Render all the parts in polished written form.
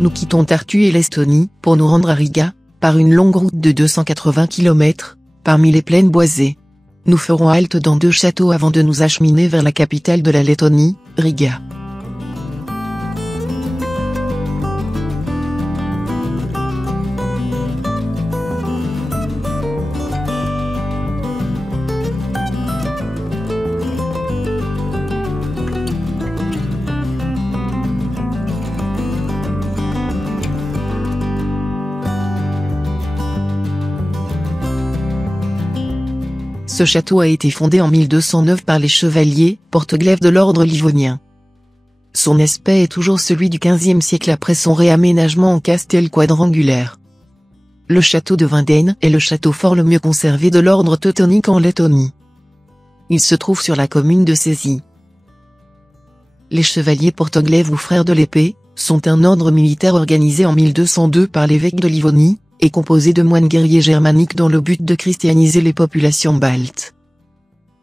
Nous quittons Tartu et l'Estonie pour nous rendre à Riga, par une longue route de 280 km, parmi les plaines boisées. Nous ferons halte dans 2 châteaux avant de nous acheminer vers la capitale de la Lettonie, Riga. Ce château a été fondé en 1209 par les chevaliers porte-glaives de l'ordre livonien. Son aspect est toujours celui du XVe siècle après son réaménagement en castel quadrangulaire. Le château de Vinden est le château fort le mieux conservé de l'ordre teutonique en Lettonie. Il se trouve sur la commune de Césis. Les chevaliers porte-glaives ou frères de l'épée sont un ordre militaire organisé en 1202 par l'évêque de Livonie, et composé de moines guerriers germaniques dans le but de christianiser les populations baltes.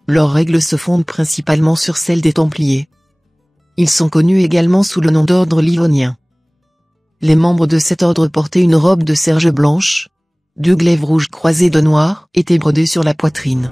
Leurs règles se fondent principalement sur celles des Templiers. Ils sont connus également sous le nom d'ordre livonien. Les membres de cet ordre portaient une robe de serge blanche, 2 glaives rouges croisés de noir étaient brodés sur la poitrine.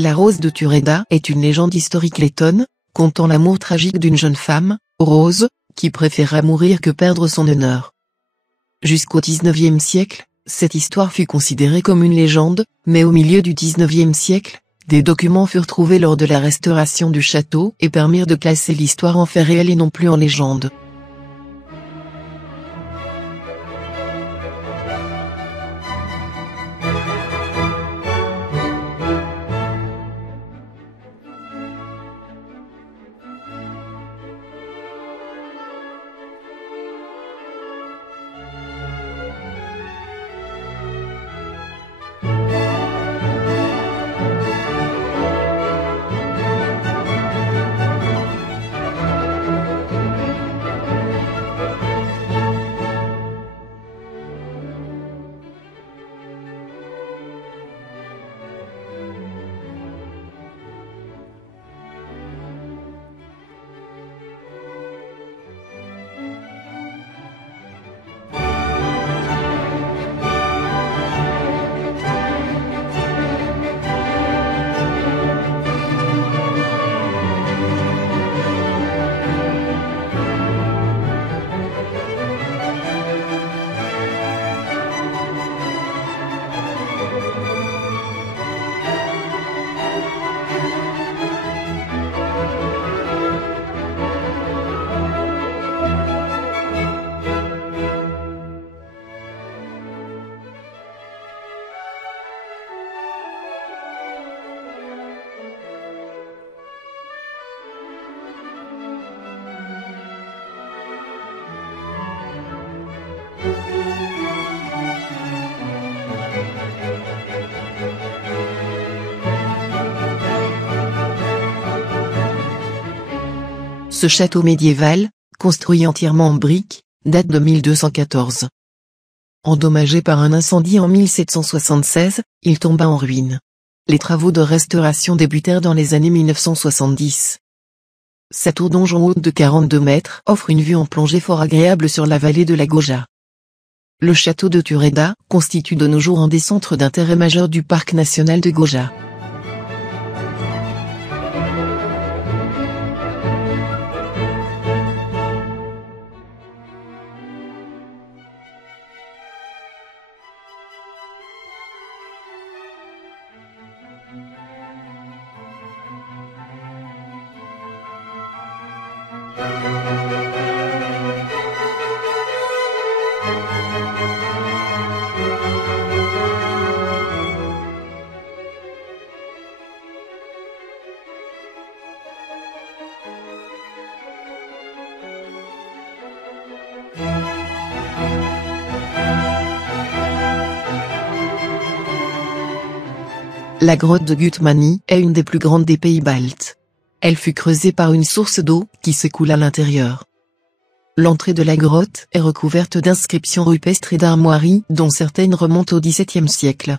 La Rose de Tureda est une légende historique lettonne, contant l'amour tragique d'une jeune femme, Rose, qui préféra mourir que perdre son honneur. Jusqu'au XIXe siècle, cette histoire fut considérée comme une légende, mais au milieu du XIXe siècle, des documents furent trouvés lors de la restauration du château et permirent de classer l'histoire en fait réel et non plus en légende. Ce château médiéval, construit entièrement en briques, date de 1214. Endommagé par un incendie en 1776, il tomba en ruine. Les travaux de restauration débutèrent dans les années 1970. Sa tour donjon haute de 42 mètres offre une vue en plongée fort agréable sur la vallée de la Gauja. Le château de Tureda constitue de nos jours un des centres d'intérêt majeurs du parc national de Gauja. La grotte de Gutmani est une des plus grandes des pays baltes. Elle fut creusée par une source d'eau qui s'écoule à l'intérieur. L'entrée de la grotte est recouverte d'inscriptions rupestres et d'armoiries dont certaines remontent au XVIIe siècle.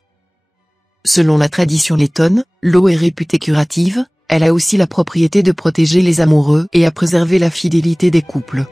Selon la tradition lettonne, l'eau est réputée curative, elle a aussi la propriété de protéger les amoureux et à préserver la fidélité des couples.